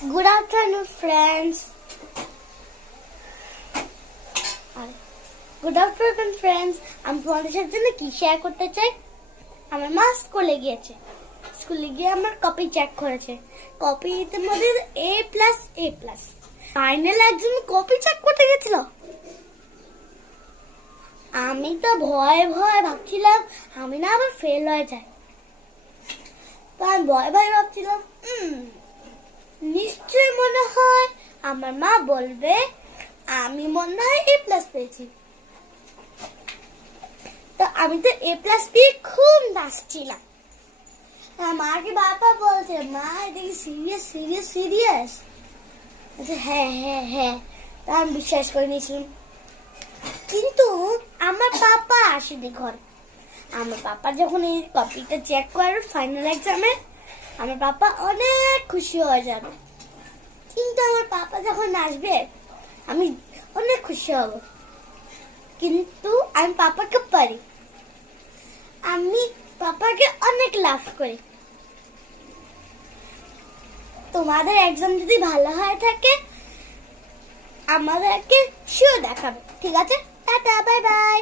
Good afternoon, friends. Good afternoon, friends. আমি তোমাদের সাথে কি শেয়ার করতে চাই। আমার মা স্কুলে গিয়েছে। স্কুলে গিয়ে আমার কপি চেক করেছে। কপিতে মধ্যে A+, ফাইনাল একজন কপি চেক করতে গেছিল। আমি তো ভয় ভাবছিলাম আমি না আবার ফেল হয়ে যাই। তো আমি ভয় ভাবছিলাম নিশ্চয় মনে হয় আমার মা বলবে আমি মনে হয় A+ পেয়েছি। তো আমি তো A+ পেয়ে খুব নাচছিলাম। মাকে বাবা বলছে মা এটা কি সিরিয়াস। হ্যাঁ তা আমি বিশ্বাস করে নিয়েছিলাম। কিন্তু আমার পাপা আসেনি ঘরে। আমার পাপা যখন এই কপিটা চেক করে ফাইনাল এক্সামে আমার পাপা অনেক খুশি হয়ে যাবে। কিন্তু আমার পাপা যখন আসবে আমি অনেক খুশি হব। কিন্তু আমি পাপাকে পারি, আমি পাপাকে অনেক লাভ করি। তোমাদের এক্সাম যদি ভালো হয়ে থাকে আমাদেরকে শিওর দেখাবে। ঠিক আছে, টাটা, বাই বাই।